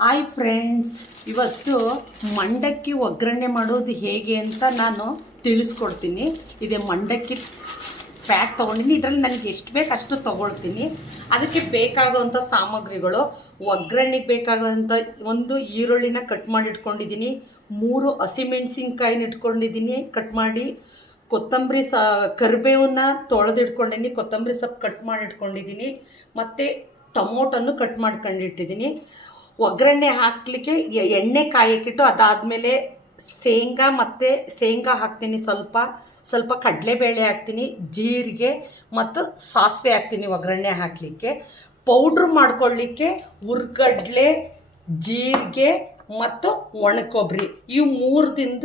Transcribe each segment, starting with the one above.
Hi friends, ಇವತ್ತು ಮಂಡಕ್ಕಿ ಒಗ್ಗರಣೆ ಮಾಡೋದು ಹೇಗೆ ಅಂತ ನಾನು ತಿಳಿಸ್ಕೊಡ್ತೀನಿ. ಇದೆ ಮಂಡಕ್ಕಿ ಪ್ಯಾಕ್ ತೊಗೊಂಡಿನಿ. ಇದರಲ್ಲಿ ನನಗೆ ಎಷ್ಟು ಬೇಕು ಅಷ್ಟು ತೊಗೊಳ್ತೀನಿ. ಅದಕ್ಕೆ ಬೇಕಾಗುವಂಥ ಸಾಮಗ್ರಿಗಳು: ಒಗ್ಗರಣೆಗೆ ಬೇಕಾಗುವಂಥ ಒಂದು ಈರುಳ್ಳಿನ ಕಟ್ ಮಾಡಿ ಇಟ್ಕೊಂಡಿದ್ದೀನಿ, 3 ಹಸಿಮೆಣ್ಸಿನ್ಕಾಯಿನ ಇಟ್ಕೊಂಡಿದ್ದೀನಿ ಕಟ್ ಮಾಡಿ, ಕೊತ್ತಂಬರಿ ಕರಿಬೇವನ್ನ ತೊಳೆದಿಟ್ಕೊಂಡಿದ್ದೀನಿ, ಕೊತ್ತಂಬರಿ ಸೊಪ್ಪು ಕಟ್ ಮಾಡಿ ಇಟ್ಕೊಂಡಿದ್ದೀನಿ, ಮತ್ತು ಟೊಮೊಟೊನ್ನು ಕಟ್ ಮಾಡ್ಕೊಂಡಿಟ್ಟಿದ್ದೀನಿ. ಒಗ್ಗರಣೆ ಹಾಕಲಿಕ್ಕೆ ಎಣ್ಣೆ ಕಾಯಕ್ಕಿಟ್ಟು ಅದಾದಮೇಲೆ ಶೇಂಗಾ ಹಾಕ್ತೀನಿ, ಸ್ವಲ್ಪ ಕಡಲೆಬೇಳೆ ಹಾಕ್ತೀನಿ, ಜೀರಿಗೆ ಮತ್ತು ಸಾಸಿವೆ ಹಾಕ್ತೀನಿ ಒಗ್ಗರಣೆ ಹಾಕಲಿಕ್ಕೆ. ಪೌಡ್ರ್ ಮಾಡ್ಕೊಳ್ಳಿಕ್ಕೆ ಹುರ್ಗಡ್ಲೆ, ಜೀರಿಗೆ ಮತ್ತು ಒಣಕೊಬ್ಬರಿ ಇವು 3ದಿಂದ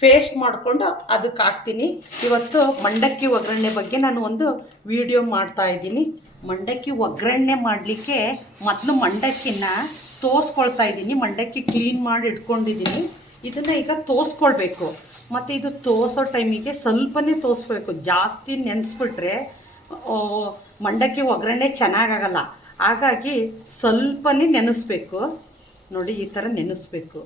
ಪೇಸ್ಟ್ ಮಾಡಿಕೊಂಡು ಅದಕ್ಕೆ ಹಾಕ್ತೀನಿ. ಇವತ್ತು ಮಂಡಕ್ಕಿ ಒಗ್ಗರಣೆ ಬಗ್ಗೆ ನಾನು ಒಂದು ವಿಡಿಯೋ ಮಾಡ್ತಾಯಿದ್ದೀನಿ. ಮಂಡಕ್ಕಿ ಒಗ್ಗರಣೆ ಮಾಡಲಿಕ್ಕೆ ಮೊದಲು ಮಂಡಕ್ಕಿನ ತೋಸ್ಕೊಳ್ತಾ ಇದ್ದೀನಿ. ಮಂಡಕ್ಕಿ ಕ್ಲೀನ್ ಮಾಡಿ ಇಟ್ಕೊಂಡಿದ್ದೀನಿ. ಇದನ್ನು ಈಗ ತೋಸ್ಕೊಳ್ಬೇಕು. ಮತ್ತು ಇದು ತೋಸೋ ಟೈಮಿಗೆ ಸ್ವಲ್ಪನೇ ತೋಸ್ಬೇಕು. ಜಾಸ್ತಿ ನೆನೆಸ್ಬಿಟ್ರೆ ಮಂಡಕ್ಕಿ ಒಗ್ಗರಣೆ ಚೆನ್ನಾಗಾಗಲ್ಲ. ಹಾಗಾಗಿ ಸ್ವಲ್ಪನೇ ನೆನೆಸ್ಬೇಕು. ನೋಡಿ, ಈ ಥರ ನೆನೆಸ್ಬೇಕು.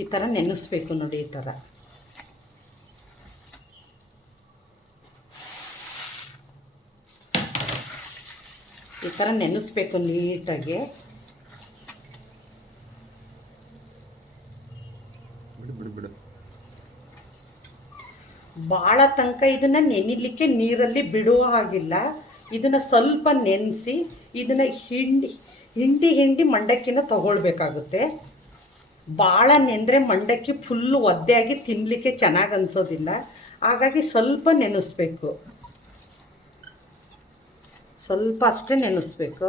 ಈ ಥರ ನೆನೆಸ್ಬೇಕು ನೋಡಿ, ಈ ಥರ. ಈ ಥರ ನೆನೆಸ್ಬೇಕು ನೀಟಾಗಿ. ಭಾಳ ತನಕ ಇದನ್ನು ನೆನಿಲಿಕ್ಕೆ ನೀರಲ್ಲಿ ಬಿಡುವ ಹಾಗಿಲ್ಲ. ಇದನ್ನು ಸ್ವಲ್ಪ ನೆನೆಸಿ ಇದನ್ನು ಹಿಂಡಿ ಮಂಡಕ್ಕಿನ ತಗೊಳ್ಬೇಕಾಗುತ್ತೆ. ಭಾಳ ನೆಂದರೆ ಮಂಡಕ್ಕಿ ಫುಲ್ಲು ಒದ್ದೆಯಾಗಿ ತಿನ್ನಲಿಕ್ಕೆ ಚೆನ್ನಾಗಿ ಅನಿಸೋದಿಲ್ಲ. ಹಾಗಾಗಿ ಸ್ವಲ್ಪ ನೆನೆಸ್ಬೇಕು, ಸ್ವಲ್ಪ ಅಷ್ಟೇ ನೆನೆಸ್ಬೇಕು.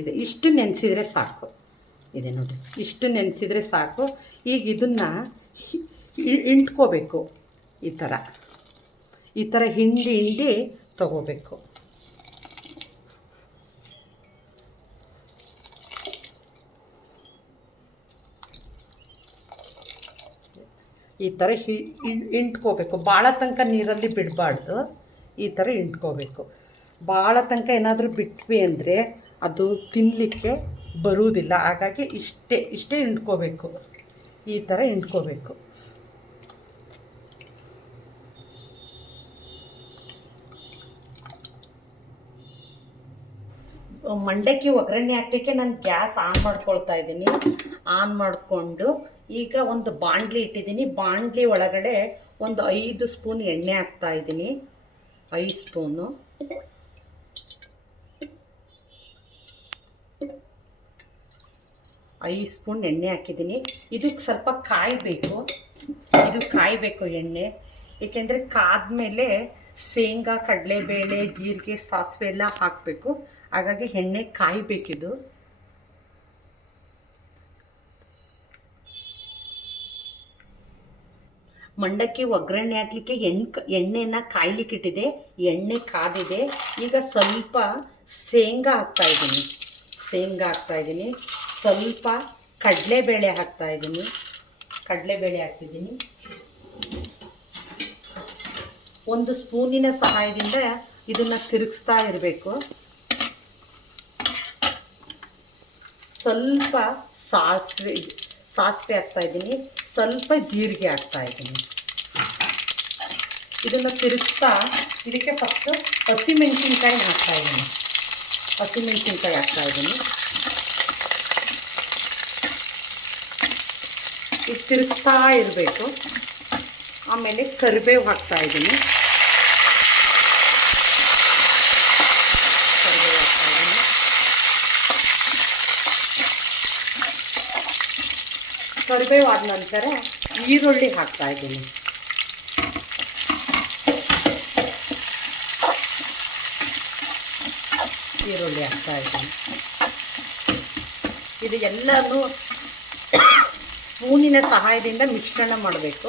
ಇದೆ, ಇಷ್ಟು ನೆನೆಸಿದರೆ ಸಾಕು. ಇದೆ ನೋಡಿ, ಇಷ್ಟು ನೆನೆಸಿದರೆ ಸಾಕು. ಈಗ ಇದನ್ನು ಹಿಂಡ್ಕೋಬೇಕು. ಈ ಥರ ಹಿಂಡಿ ತಗೋಬೇಕು. ಈ ಥರ ಹಿಂಡ್ಕೋಬೇಕು. ಭಾಳ ತನಕ ನೀರಲ್ಲಿ ಬಿಡಬಾರ್ದು. ಈ ಥರ ಹಿಂಡ್ಕೋಬೇಕು. ಭಾಳ ತನಕ ಏನಾದರೂ ಬಿಟ್ವಿ ಅಂದರೆ ಅದು ತಿನ್ನಲಿಕ್ಕೆ ಬರುವುದಿಲ್ಲ. ಹಾಗಾಗಿ ಇಷ್ಟೇ ಹಿಂಡ್ಕೋಬೇಕು. ಈ ಥರ ಹಿಂಡ್ಕೋಬೇಕು. ಮಂಡಕ್ಕಿ ಒಗ್ಗರಣೆ ಹಾಕಲಿಕ್ಕೆ ನಾನು ಗ್ಯಾಸ್ ಆನ್ ಮಾಡ್ಕೊಳ್ತಾ ಇದ್ದೀನಿ. ಆನ್ ಮಾಡಿಕೊಂಡು ಈಗ ಒಂದು ಬಾಣಲಿ ಇಟ್ಟಿದ್ದೀನಿ. ಬಾಣಲಿ ಒಳಗಡೆ ಒಂದು 5 ಸ್ಪೂನ್ ಎಣ್ಣೆ ಹಾಕ್ತಾ ಇದ್ದೀನಿ. 5 ಸ್ಪೂನು. ಎಣ್ಣೆ ಹಾಕಿದ್ದೀನಿ. ಇದಕ್ಕೆ ಸ್ವಲ್ಪ ಕಾಯಬೇಕು ಎಣ್ಣೆ. ಏಕೆಂದರೆ ಕಾದ್ಮೇಲೆ ಶೇಂಗಾ, ಕಡಲೆಬೇಳೆ, ಜೀರಿಗೆ, ಸಾಸಿವೆ ಎಲ್ಲ ಹಾಕಬೇಕು. ಹಾಗಾಗಿ ಎಣ್ಣೆ ಕಾಯಬೇಕಿದು. ಮಂಡಕ್ಕಿ ಒಗ್ಗರಣೆ ಹಾಕಲಿಕ್ಕೆ ಎಣ್ಣೆನ ಕಾಯ್ಲಿಕ್ಕೆ ಇಟ್ಟಿದೆ. ಎಣ್ಣೆ ಕಾದಿದೆ. ಈಗ ಸ್ವಲ್ಪ ಶೇಂಗಾ ಹಾಕ್ತಾ ಇದ್ದೀನಿ. ಸ್ವಲ್ಪ ಕಡಲೆಬೇಳೆ ಹಾಕ್ತಿದ್ದೀನಿ. ಒಂದು ಸ್ಪೂನಿನ ಸಹಾಯದಿಂದ ಇದನ್ನು ತಿರುಗಿಸ್ತಾ ಇರಬೇಕು. ಸ್ವಲ್ಪ ಸಾಸಿವೆ ಹಾಕ್ತಾಯಿದ್ದೀನಿ. ಸ್ವಲ್ಪ ಜೀರಿಗೆ ಹಾಕ್ತಾಯಿದ್ದೀನಿ. ಇದನ್ನು ತಿರುಗಿಸ್ತಾ ಇದಕ್ಕೆ ಫಸ್ಟು ಹಸಿಮೆಣಸಿನ್ಕಾಯಿ ಹಾಕ್ತಾಯಿದ್ದೀನಿ. ಇದು ತಿರುಗಿಸ್ತಾ ಇರಬೇಕು. ಆಮೇಲೆ ಕರಿಬೇವು ಹಾಕ್ತಾಯಿದ್ದೀನಿ. ಕರಿಬೇವು ಆದ ನಂತರ ಈರುಳ್ಳಿ ಹಾಕ್ತಾಯಿದ್ದೀನಿ. ಇದು ಎಲ್ಲನೂ ಸ್ಪೂನಿನ ಸಹಾಯದಿಂದ ಮಿಶ್ರಣ ಮಾಡಬೇಕು.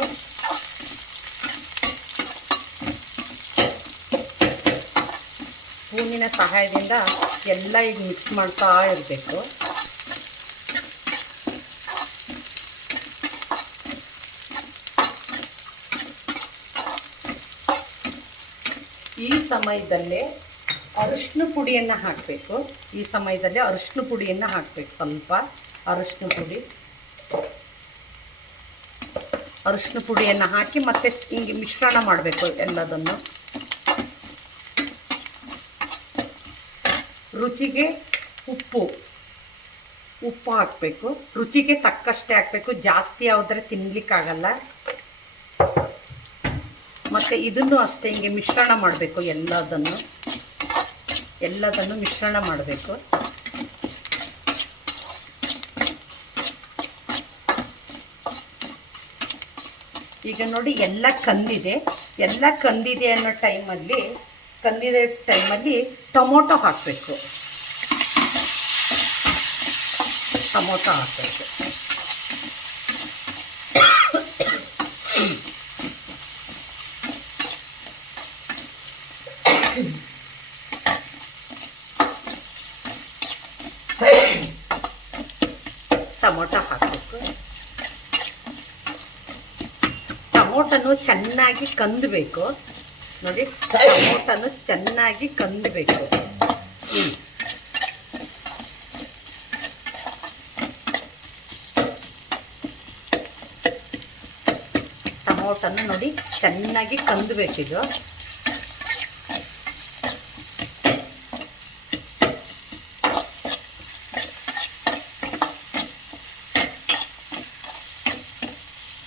ಸ್ಪೂನಿನ ಸಹಾಯದಿಂದ ಎಲ್ಲ ಈಗ ಮಿಕ್ಸ್ ಮಾಡ್ತಾ ಇರಬೇಕು. ಈ ಸಮಯದಲ್ಲೇ ಅರಿಶಿನ ಪುಡಿಯನ್ನು ಹಾಕಬೇಕು. ಈ ಸಮಯದಲ್ಲಿ ಅರಿಶಿನ ಪುಡಿಯನ್ನು ಹಾಕಬೇಕು. ಸ್ವಲ್ಪ ಅರಿಶಿನ ಪುಡಿಯನ್ನು ಹಾಕಿ ಮತ್ತೆ ಹಿಂಗೆ ಮಿಶ್ರಣ ಮಾಡಬೇಕು ಎಲ್ಲದನ್ನು. ರುಚಿಗೆ ಉಪ್ಪು ಹಾಕಬೇಕು. ರುಚಿಗೆ ತಕ್ಕಷ್ಟೇ ಹಾಕಬೇಕು, ಜಾಸ್ತಿ ಆದರೆ ತಿನ್ನಲಿಕ್ಕಾಗಲ್ಲ. ಮತ್ತು ಇದನ್ನು ಅಷ್ಟೇ ಹಿಂಗೆ ಮಿಶ್ರಣ ಮಾಡಬೇಕು. ಎಲ್ಲದನ್ನು ಮಿಶ್ರಣ ಮಾಡಬೇಕು. ಈಗ ನೋಡಿ ಎಲ್ಲ ಕಂದಿದೆ ಅನ್ನೋ ಟೈಮಲ್ಲಿ ಟೊಮೊಟೊ ಹಾಕಬೇಕು. ಟೊಮೊಟೊ ಹಾಕಬೇಕು. ಟೊಮೊಟೊನು ಚೆನ್ನಾಗಿ ಕಂದಬೇಕು. ನೋಡಿ, ಟೊಮೊಟೊನು ಚೆನ್ನಾಗಿ ಕಂದಬೇಕು. ಟೊಮೊಟೊನು ನೋಡಿ ಚೆನ್ನಾಗಿ ಕಂದಬೇಕಿದು.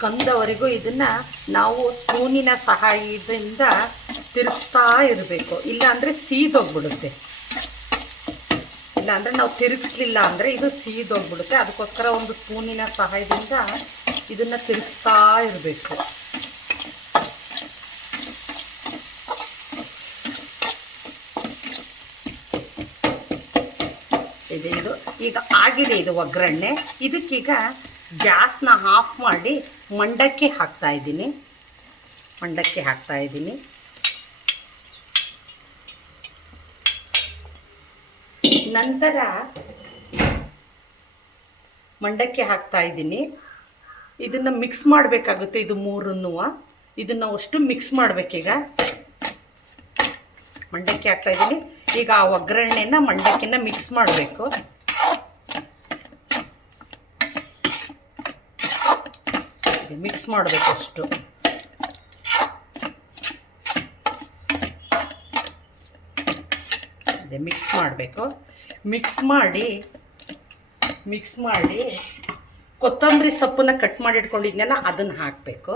ಕಂದವರೆಗೂ ಇದನ್ನು ನಾವು ಸ್ಪೂನಿನ ಸಹಾಯದಿಂದ ತಿರುಗಿಸ್ತಾ ಇರಬೇಕು. ಇಲ್ಲಾಂದರೆ ಸೀದೋಗ್ಬಿಡುತ್ತೆ. ಇಲ್ಲಾಂದರೆ ನಾವು ತಿರುಗಿಸ್ಲಿಲ್ಲ ಅಂದರೆ ಇದು ಸೀದೋಗ್ಬಿಡುತ್ತೆ. ಅದಕ್ಕೋಸ್ಕರ ಒಂದು ಸ್ಪೂನಿನ ಸಹಾಯದಿಂದ ಇದನ್ನು ತಿರುಗಿಸ್ತಾ ಇರಬೇಕು. ಇದು ಈಗ ಆಗಿದೆ. ಇದು ಒಗ್ಗರಣೆ. ಇದಕ್ಕೀಗ ಗ್ಯಾಸ್ನ ಆಫ್ ಮಾಡಿ ಮಂಡಕ್ಕಿ ಹಾಕ್ತಾ ಇದ್ದೀನಿ. ನಂತರ ಮಂಡಕ್ಕಿ ಹಾಕ್ತಾ ಇದ್ದೀನಿ. ಇದನ್ನು ಮಿಕ್ಸ್ ಮಾಡಬೇಕಾಗುತ್ತೆ. ಇದು ಮೂರನ್ನು ಇದನ್ನು ಅಷ್ಟು ಮಿಕ್ಸ್ ಮಾಡಬೇಕೀಗ. ಮಂಡಕ್ಕಿ ಹಾಕ್ತಾ ಇದ್ದೀನಿ. ಈಗ ಆ ಒಗ್ಗರಣೆನ ಮಂಡಕ್ಕಿನ ಮಿಕ್ಸ್ ಮಾಡಬೇಕು. ಮಿಕ್ಸ್ ಮಾಡಬೇಕಷ್ಟು. ಮಿಕ್ಸ್ ಮಾಡಬೇಕು. ಮಿಕ್ಸ್ ಮಾಡಿ ಕೊತ್ತಂಬರಿ ಸೊಪ್ಪನ್ನು ಕಟ್ ಮಾಡಿ ಇಟ್ಕೊಂಡಿದ್ನಲ್ಲ ಅದನ್ನು ಹಾಕಬೇಕು.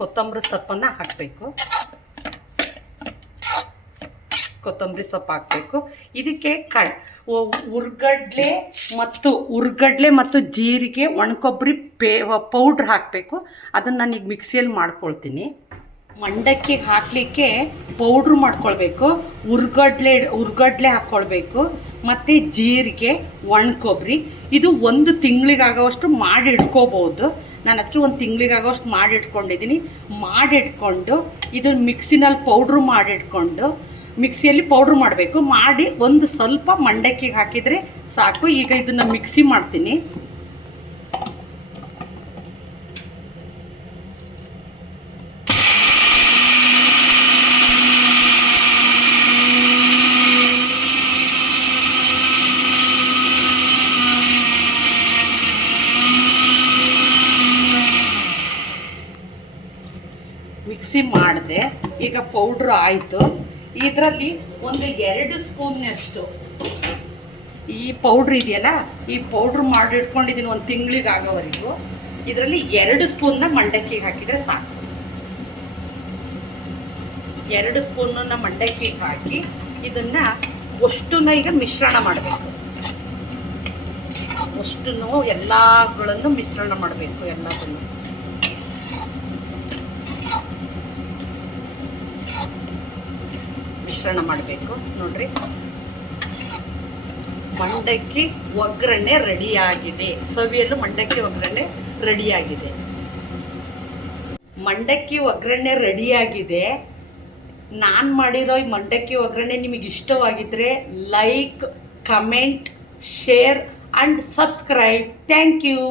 ಕೊತ್ತಂಬರಿ ಸೊಪ್ಪನ್ನು ಹಾಕಬೇಕು. ಕೊತ್ತಂಬರಿ ಸೊಪ್ಪು ಹಾಕಬೇಕು. ಇದಕ್ಕೆ ಉರ್ಗಡ್ಲೆ ಮತ್ತು ಜೀರಿಗೆ, ಒಣಕೊಬ್ಬರಿ ಪೌಡ್ರ್ ಹಾಕಬೇಕು. ಅದನ್ನು ನಾನೀಗ ಮಿಕ್ಸಿಯಲ್ಲಿ ಮಾಡ್ಕೊಳ್ತೀನಿ. ಮಂಡಕ್ಕಿಗೆ ಹಾಕಲಿಕ್ಕೆ ಪೌಡ್ರ್ ಮಾಡ್ಕೊಳ್ಬೇಕು. ಉರ್ಗಡ್ಲೆ ಹಾಕ್ಕೊಳ್ಬೇಕು ಮತ್ತು ಜೀರಿಗೆ, ಒಣಕೊಬ್ಬರಿ. ಇದು 1 ತಿಂಗಳಿಗಾಗೋವಷ್ಟು ಮಾಡಿ ಇಟ್ಕೋಬೋದು. ನಾನು ಅದಕ್ಕೆ 1 ತಿಂಗಳಿಗಾಗೋವಷ್ಟು ಮಾಡಿಟ್ಕೊಂಡಿದ್ದೀನಿ. ಮಾಡಿಟ್ಕೊಂಡು ಇದನ್ನು ಮಿಕ್ಸಿಯಲ್ಲಿ ಪೌಡ್ರ್ ಮಾಡಬೇಕು. ಮಾಡಿ ಒಂದು ಸ್ವಲ್ಪ ಮಂಡಕ್ಕಿಗೆ ಹಾಕಿದರೆ ಸಾಕು. ಈಗ ಇದನ್ನು ಮಿಕ್ಸಿ ಮಾಡ್ತೀನಿ. ಮಿಕ್ಸಿ ಮಾಡಿದೆ. ಈಗ ಪೌಡ್ರ್ ಆಯಿತು. ಇದರಲ್ಲಿ ಒಂದು 2 ಸ್ಪೂನ್ನಷ್ಟು ಈ ಪೌಡ್ರ್ ಇದೆಯಲ್ಲ, ಈ ಪೌಡ್ರ್ ಮಾಡಿಟ್ಕೊಂಡಿದ್ದೀನಿ 1 ತಿಂಗಳಿಗಾಗೋವರೆಗೂ. ಇದರಲ್ಲಿ 2 ಸ್ಪೂನ್ನ ಮಂಡಕ್ಕಿಗೆ ಹಾಕಿದರೆ ಸಾಕು. 2 ಸ್ಪೂನನ್ನು ಮಂಡಕ್ಕಿಗೆ ಹಾಕಿ ಇದನ್ನು ಅಷ್ಟನ್ನು ಈಗ ಮಿಶ್ರಣ ಮಾಡಬೇಕು. ಅಷ್ಟನ್ನು ಎಲ್ಲಗಳನ್ನು ಮಿಶ್ರಣ ಮಾಡಬೇಕು. ಎಲ್ಲದನ್ನು ಮಿಶ್ರಣ ಮಾಡಬೇಕು. ನೋಡ್ರಿ, ಮಂಡಕ್ಕಿ ಒಗ್ಗರಣೆ ರೆಡಿಯಾಗಿದೆ. ಸವಿಯಲು ಮಂಡಕ್ಕಿ ಒಗ್ಗರಣೆ ರೆಡಿಯಾಗಿದೆ. ನಾನು ಮಾಡಿರೋ ಈ ಮಂಡಕ್ಕಿ ಒಗ್ಗರಣೆ ನಿಮಗೆ ಇಷ್ಟವಾಗಿದ್ದರೆ like, comment, share and subscribe. Thank you.